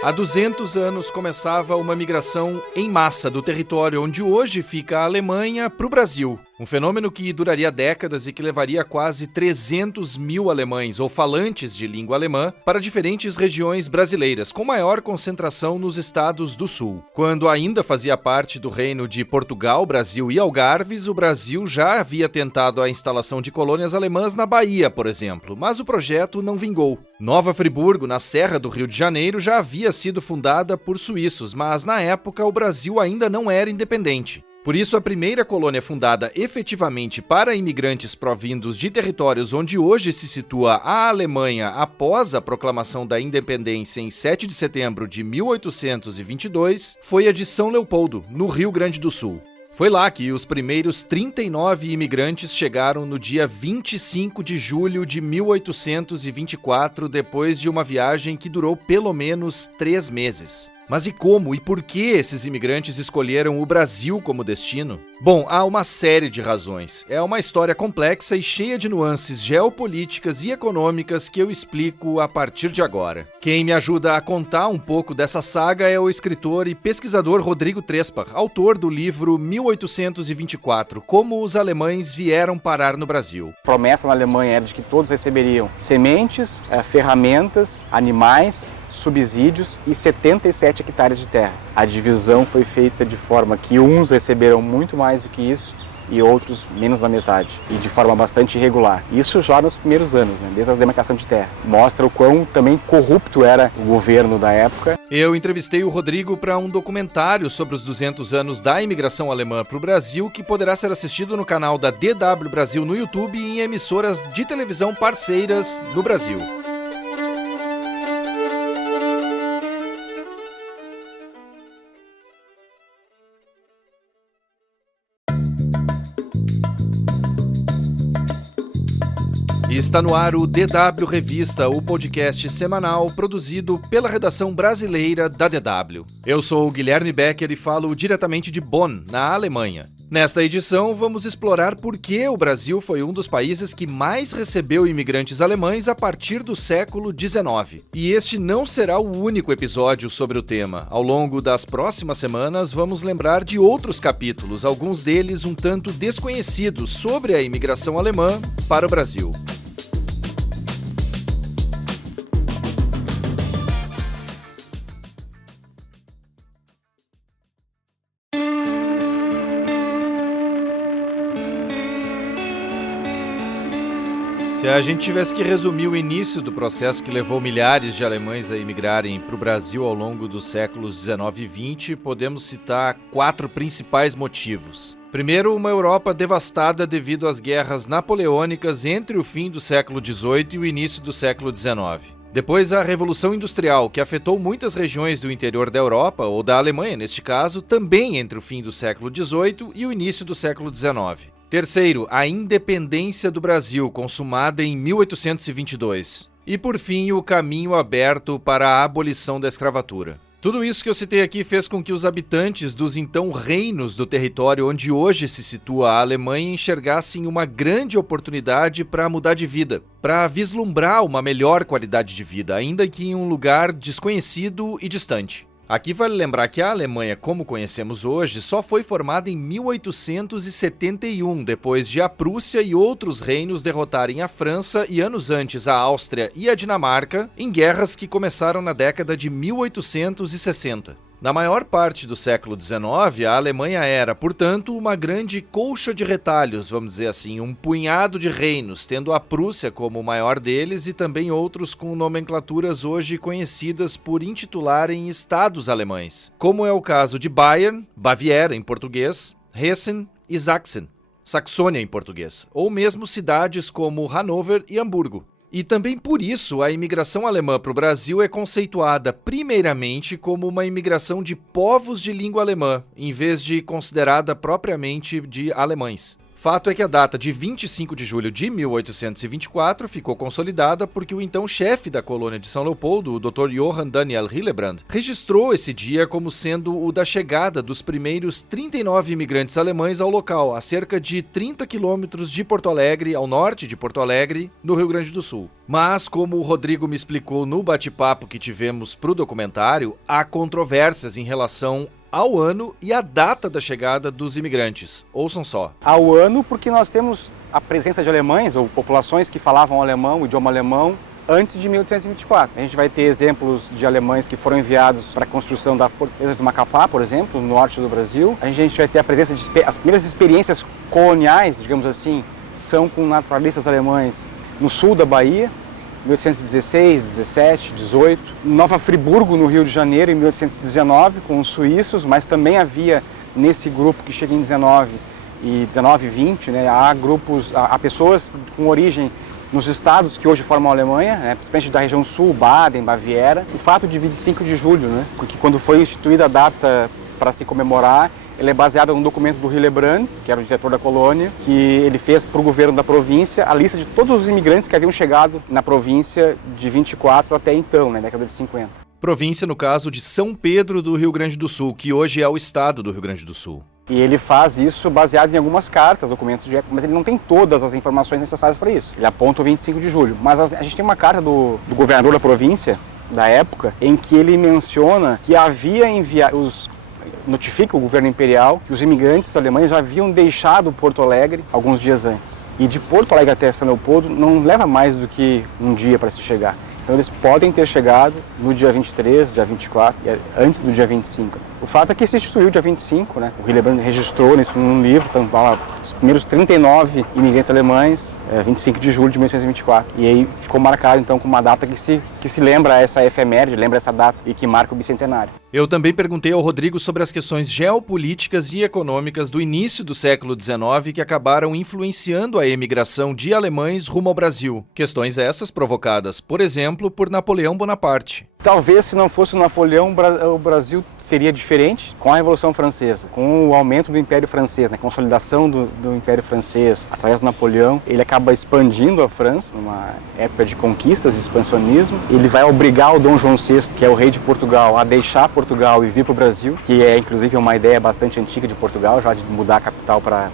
Há 200 anos começava uma migração em massa do território onde hoje fica a Alemanha para o Brasil. Um fenômeno que duraria décadas e que levaria quase 300 mil alemães ou falantes de língua alemã para diferentes regiões brasileiras, com maior concentração nos estados do sul. Quando ainda fazia parte do reino de Portugal, Brasil e Algarves, o Brasil já havia tentado a instalação de colônias alemãs na Bahia, por exemplo, mas o projeto não vingou. Nova Friburgo, na Serra do Rio de Janeiro, já havia sido fundada por suíços, mas na época o Brasil ainda não era independente. Por isso, a primeira colônia fundada efetivamente para imigrantes provindos de territórios onde hoje se situa a Alemanha após a proclamação da independência em 7 de setembro de 1822 foi a de São Leopoldo, no Rio Grande do Sul. Foi lá que os primeiros 39 imigrantes chegaram no dia 25 de julho de 1824, depois de uma viagem que durou pelo menos 3 meses. Mas e como e por que esses imigrantes escolheram o Brasil como destino? Bom, há uma série de razões. É uma história complexa e cheia de nuances geopolíticas e econômicas que eu explico a partir de agora. Quem me ajuda a contar um pouco dessa saga é o escritor e pesquisador Rodrigo Trespach, autor do livro 1824, Como os Alemães Vieram Parar no Brasil. A promessa na Alemanha era de que todos receberiam sementes, ferramentas, animais, subsídios e 77 hectares de terra. A divisão foi feita de forma que uns receberam muito mais do que isso e outros menos da metade, e de forma bastante irregular. Isso já nos primeiros anos, desde a demarcação de terra. Mostra o quão também corrupto era o governo da época. Eu entrevistei o Rodrigo para um documentário sobre os 200 anos da imigração alemã para o Brasil, que poderá ser assistido no canal da DW Brasil no YouTube e em emissoras de televisão parceiras no Brasil. E está no ar o DW Revista, o podcast semanal produzido pela redação brasileira da DW. Eu sou o Guilherme Becker e falo diretamente de Bonn, na Alemanha. Nesta edição, vamos explorar por que o Brasil foi um dos países que mais recebeu imigrantes alemães a partir do século XIX. E este não será o único episódio sobre o tema. Ao longo das próximas semanas, vamos lembrar de outros capítulos, alguns deles um tanto desconhecidos, sobre a imigração alemã para o Brasil. Se a gente tivesse que resumir o início do processo que levou milhares de alemães a imigrarem para o Brasil ao longo dos séculos 19 e 20, podemos citar 4 principais motivos. Primeiro, uma Europa devastada devido às guerras napoleônicas entre o fim do século XVIII e o início do século XIX. Depois, a Revolução Industrial, que afetou muitas regiões do interior da Europa, ou da Alemanha neste caso, também entre o fim do século XVIII e o início do século XIX. Terceiro, a independência do Brasil, consumada em 1822. E, por fim, o caminho aberto para a abolição da escravatura. Tudo isso que eu citei aqui fez com que os habitantes dos então reinos do território onde hoje se situa a Alemanha enxergassem uma grande oportunidade para mudar de vida, para vislumbrar uma melhor qualidade de vida, ainda que em um lugar desconhecido e distante. Aqui vale lembrar que a Alemanha, como conhecemos hoje, só foi formada em 1871, depois de a Prússia e outros reinos derrotarem a França e anos antes a Áustria e a Dinamarca em guerras que começaram na década de 1860. Na maior parte do século XIX, a Alemanha era, portanto, uma grande colcha de retalhos, vamos dizer assim, um punhado de reinos, tendo a Prússia como o maior deles e também outros com nomenclaturas hoje conhecidas por intitularem estados alemães, como é o caso de Bayern, Baviera em português, Hessen e Sachsen, Saxônia em português, ou mesmo cidades como Hannover e Hamburgo. E também por isso a imigração alemã para o Brasil é conceituada primeiramente como uma imigração de povos de língua alemã, em vez de considerada propriamente de alemães. Fato é que a data de 25 de julho de 1824 ficou consolidada porque o então chefe da colônia de São Leopoldo, o Dr. Johann Daniel Hillebrand, registrou esse dia como sendo o da chegada dos primeiros 39 imigrantes alemães ao local, a cerca de 30 quilômetros de Porto Alegre, ao norte de Porto Alegre, no Rio Grande do Sul. Mas, como o Rodrigo me explicou no bate-papo que tivemos para o documentário, há controvérsias em relação ao ano e à data da chegada dos imigrantes. Ouçam só. Ao ano, porque nós temos a presença de alemães ou populações que falavam alemão, o idioma alemão, antes de 1824. A gente vai ter exemplos de alemães que foram enviados para a construção da Fortaleza do Macapá, por exemplo, no norte do Brasil. A gente vai ter a presença de as primeiras experiências coloniais, digamos assim, são com naturalistas alemães no sul da Bahia, 1816, 17, 18. Nova Friburgo, no Rio de Janeiro, em 1819, com os suíços, mas também havia nesse grupo que chega em 19 e 20, né, há pessoas com origem nos estados que hoje formam a Alemanha, né, principalmente da região sul, Baden, Baviera. O fato de 25 de julho, né, porque quando foi instituída a data para se comemorar, ele é baseado num documento do Hillebrand, que era o diretor da colônia, que ele fez para o governo da província a lista de todos os imigrantes que haviam chegado na província de 24 até então, na década de 50. Província, no caso, de São Pedro do Rio Grande do Sul, que hoje é o estado do Rio Grande do Sul. E ele faz isso baseado em algumas cartas, documentos de época, mas ele não tem todas as informações necessárias para isso. Ele aponta o 25 de julho. Mas a gente tem uma carta do governador da província, da época, em que ele menciona que havia enviado notifica o governo imperial que os imigrantes alemães já haviam deixado Porto Alegre alguns dias antes. E de Porto Alegre até São Leopoldo não leva mais do que um dia para se chegar. Então eles podem ter chegado no dia 23, dia 24, antes do dia 25. O fato é que se instituiu o dia 25, né? O Hillebrand registrou isso num livro, então fala os primeiros 39 imigrantes alemães, 25 de julho de 1824. E aí ficou marcado então com uma data que se lembra essa efeméride, lembra essa data e que marca o bicentenário. Eu também perguntei ao Rodrigo sobre as questões geopolíticas e econômicas do início do século XIX que acabaram influenciando a emigração de alemães rumo ao Brasil. Questões essas provocadas, por exemplo, por Napoleão Bonaparte. Talvez se não fosse o Napoleão, o Brasil seria diferente com a Revolução Francesa, com o aumento do Império Francês, né, a consolidação do Império Francês através de Napoleão. Ele acaba expandindo a França, numa época de conquistas, de expansionismo. Ele vai obrigar o Dom João VI, que é o rei de Portugal, a deixar Portugal e vir para o Brasil, que é inclusive uma ideia bastante antiga de Portugal, já de mudar a capital para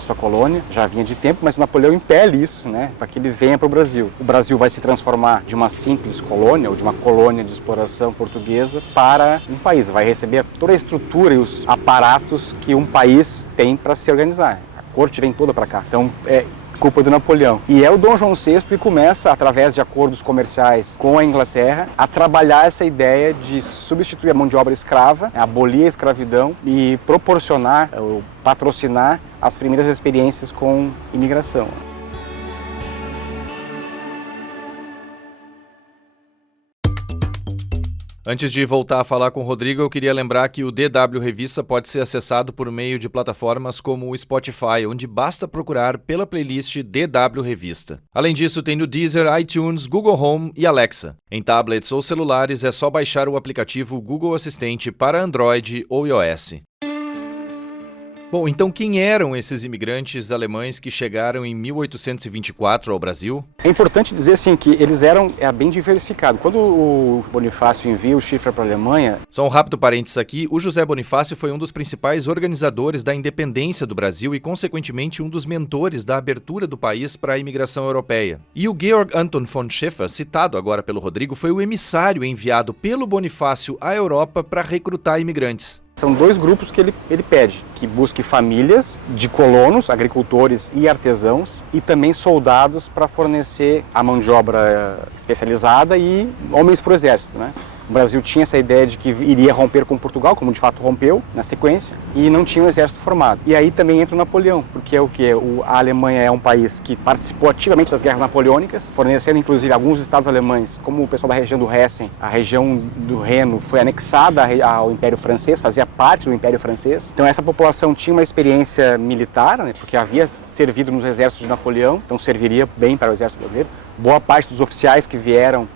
sua colônia. Já vinha de tempo, mas o Napoleão impele isso, né, para que ele venha para o Brasil. O Brasil vai se transformar de uma simples colônia, ou de uma colônia de exploração portuguesa, para um país. Vai receber toda a estrutura e os aparatos que um país tem para se organizar. A corte vem toda para cá. Então, é culpa do Napoleão. E é o Dom João VI que começa, através de acordos comerciais com a Inglaterra, a trabalhar essa ideia de substituir a mão de obra escrava, abolir a escravidão e proporcionar, ou patrocinar as primeiras experiências com imigração. Antes de voltar a falar com o Rodrigo, eu queria lembrar que o DW Revista pode ser acessado por meio de plataformas como o Spotify, onde basta procurar pela playlist DW Revista. Além disso, tem no Deezer, iTunes, Google Home e Alexa. Em tablets ou celulares, é só baixar o aplicativo Google Assistente para Android ou iOS. Bom, então quem eram esses imigrantes alemães que chegaram em 1824 ao Brasil? É importante dizer assim que eles eram bem diversificados. Quando o Bonifácio envia o Schiffer para a Alemanha... Só um rápido parênteses aqui, o José Bonifácio foi um dos principais organizadores da independência do Brasil e, consequentemente, um dos mentores da abertura do país para a imigração europeia. E o Georg Anton von Schiffer, citado agora pelo Rodrigo, foi o emissário enviado pelo Bonifácio à Europa para recrutar imigrantes. São dois grupos que ele pede, que busque famílias de colonos, agricultores e artesãos, e também soldados para fornecer a mão de obra especializada e homens para o exército, né? O Brasil tinha essa ideia de que iria romper com Portugal, como de fato rompeu na sequência, e não tinha um exército formado. E aí também entra o Napoleão, porque é o que? A Alemanha é um país que participou ativamente das guerras napoleônicas, fornecendo inclusive alguns estados alemães, como o pessoal da região do Hessen, a região do Reno foi anexada ao Império Francês, fazia parte do Império Francês. Então essa população tinha uma experiência militar, né, porque havia servido nos exércitos de Napoleão, então serviria bem para o exército brasileiro. Boa parte dos oficiais que vieram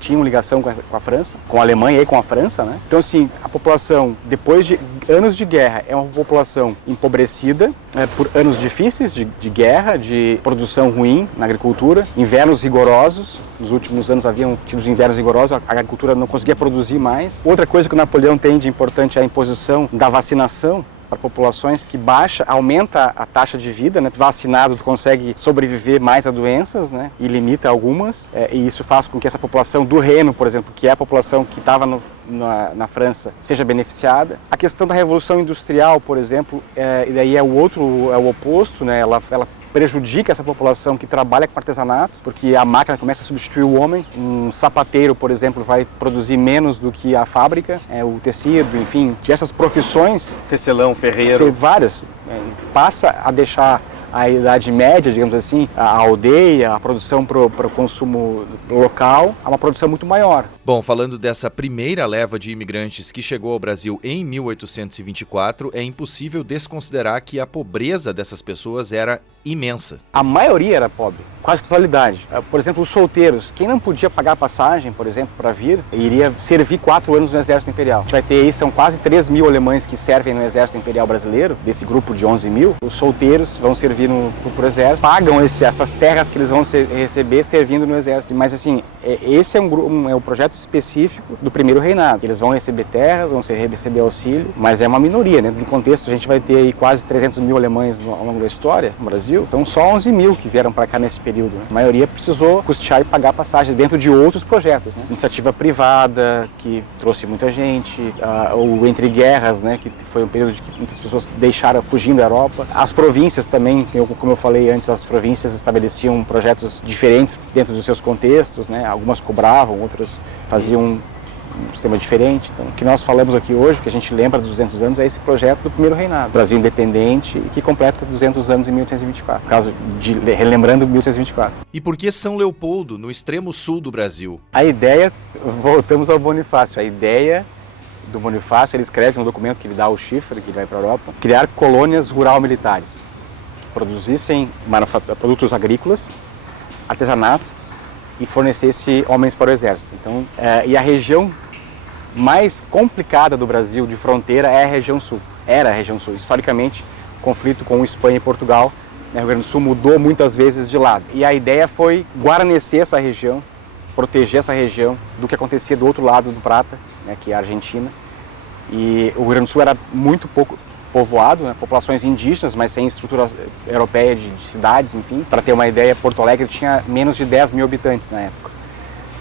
tinham ligação com a França, com a Alemanha e com a França, né? Então, assim, a população, depois de anos de guerra, é uma população empobrecida, por anos difíceis de guerra, de produção ruim na agricultura, invernos rigorosos. Nos últimos anos haviam tido invernos rigorosos, a agricultura não conseguia produzir mais. Outra coisa que o Napoleão tem de importante é a imposição da vacinação para populações, que aumenta a taxa de vida, né? Vacinado, tu consegue sobreviver mais a doenças, né? E limita algumas, e isso faz com que essa população do Reno, por exemplo, que é a população que estava na França, seja beneficiada. A questão da Revolução Industrial, por exemplo, e daí é o oposto, né? Ela prejudica essa população que trabalha com artesanato, porque a máquina começa a substituir o homem. Um sapateiro, por exemplo, vai produzir menos do que a fábrica, o tecido, enfim, essas profissões. Tecelão, ferreiro. Várias. Passa a deixar a Idade Média, digamos assim, a aldeia, a produção para o consumo local, a uma produção muito maior. Bom, falando dessa primeira leva de imigrantes que chegou ao Brasil em 1824, é impossível desconsiderar que a pobreza dessas pessoas era imensa. A maioria era pobre, quase totalidade. Por exemplo, os solteiros, quem não podia pagar passagem, por exemplo, para vir, iria servir 4 anos no Exército Imperial. A gente vai ter aí, são quase 3 mil alemães que servem no Exército Imperial Brasileiro, desse grupo de 11 mil. Os solteiros vão servir pro Exército, pagam essas terras que eles vão receber servindo no Exército. Mas assim, esse é um projeto específico do primeiro reinado. Eles vão receber terras, vão receber auxílio, mas é uma minoria, né? No contexto, a gente vai ter aí quase 300 mil alemães ao longo da história no Brasil. Então só 11 mil que vieram para cá nesse período, né? A maioria precisou custear e pagar passagens dentro de outros projetos, né? Iniciativa privada, que trouxe muita gente, ou entre guerras, né? Que foi um período de que muitas pessoas deixaram fugindo da Europa. As províncias também, como eu falei antes, as províncias estabeleciam projetos diferentes dentro dos seus contextos, né? Algumas cobravam, outras faziam um sistema diferente. Então, o que nós falamos aqui hoje, que a gente lembra dos 200 anos, é esse projeto do primeiro reinado. Brasil independente, que completa 200 anos em 1824, no caso de relembrando 1824. E por que São Leopoldo, no extremo sul do Brasil? A ideia, voltamos ao Bonifácio, a ideia do Bonifácio, ele escreve um documento que ele dá ao Schiffer, que vai para a Europa, criar colônias rural-militares, que produzissem produtos agrícolas, artesanato, e fornecesse homens para o exército. Então, e a região mais complicada do Brasil de fronteira é a região sul. Era a região sul. Historicamente, conflito com Espanha e Portugal, né, o Rio Grande do Sul mudou muitas vezes de lado. E a ideia foi guarnecer essa região, proteger essa região do que acontecia do outro lado do Prata, né, que é a Argentina. E o Rio Grande do Sul era muito pouco povoado, né, populações indígenas, mas sem estrutura europeia de cidades, enfim. Para ter uma ideia, Porto Alegre tinha menos de 10 mil habitantes na época.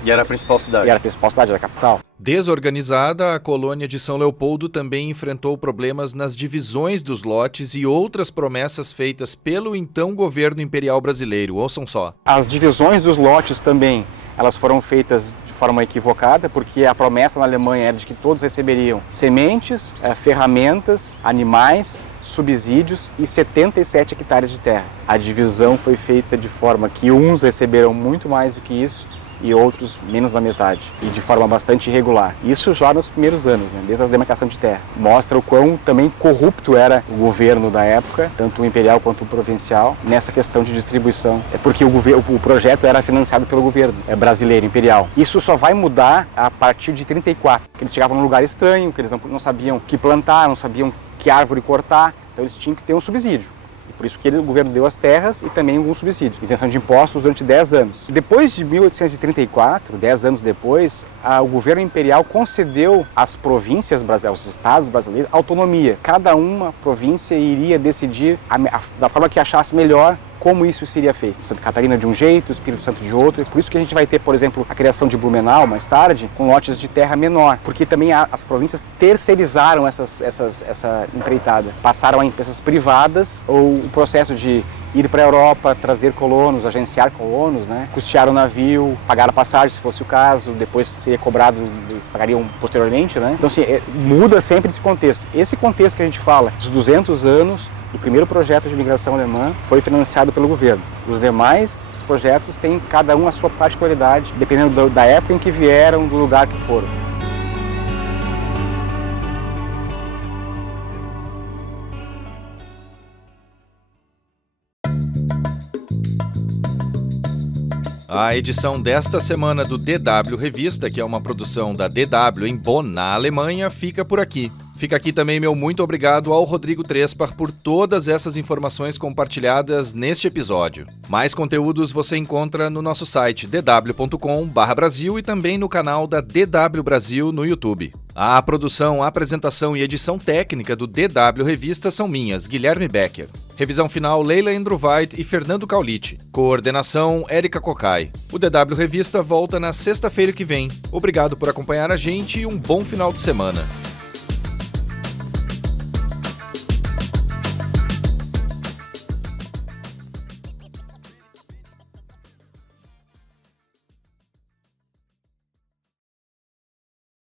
E era a principal cidade? E era a principal cidade, era a capital. Desorganizada, a colônia de São Leopoldo também enfrentou problemas nas divisões dos lotes e outras promessas feitas pelo então governo imperial brasileiro. Ouçam só. As divisões dos lotes também, elas foram feitas de forma equivocada, porque a promessa na Alemanha era de que todos receberiam sementes, ferramentas, animais, subsídios e 77 hectares de terra. A divisão foi feita de forma que uns receberam muito mais do que isso e outros menos da metade, e de forma bastante irregular. Isso já nos primeiros anos, né, desde a demarcação de terra. Mostra o quão também corrupto era o governo da época, tanto o imperial quanto o provincial, nessa questão de distribuição. É porque o projeto era financiado pelo governo brasileiro, imperial. Isso só vai mudar a partir de 34, que eles chegavam num lugar estranho, que eles não sabiam o que plantar, não sabiam que árvore cortar, então eles tinham que ter um subsídio. Por isso que o governo deu as terras e também alguns subsídios. Isenção de impostos durante 10 anos. Depois de 1834, 10 anos depois, o governo imperial concedeu às províncias brasileiras, aos estados brasileiros, autonomia. Cada uma província iria decidir da forma que achasse melhor como isso seria feito. Santa Catarina de um jeito, Espírito Santo de outro. Por isso que a gente vai ter, por exemplo, a criação de Blumenau mais tarde, com lotes de terra menor. Porque também as províncias terceirizaram essa empreitada. Passaram a empresas privadas, ou o processo de ir para a Europa, trazer colonos, agenciar colonos, né? Custear o navio, pagar a passagem se fosse o caso, depois seria cobrado, eles pagariam posteriormente, né? Então assim, muda sempre esse contexto. Esse contexto que a gente fala, dos 200 anos, o primeiro projeto de imigração alemã foi financiado pelo governo. Os demais projetos têm cada um a sua particularidade, dependendo da época em que vieram, do lugar que foram. A edição desta semana do DW Revista, que é uma produção da DW em Bonn, na Alemanha, fica por aqui. Fica aqui também meu muito obrigado ao Rodrigo Trespar por todas essas informações compartilhadas neste episódio. Mais conteúdos você encontra no nosso site dw.com/Brasil e também no canal da DW Brasil no YouTube. A produção, apresentação e edição técnica do DW Revista são minhas, Guilherme Becker. Revisão final, Leila Endruvait e Fernando Caulite. Coordenação, Érica Cocai. O DW Revista volta na sexta-feira que vem. Obrigado por acompanhar a gente e um bom final de semana.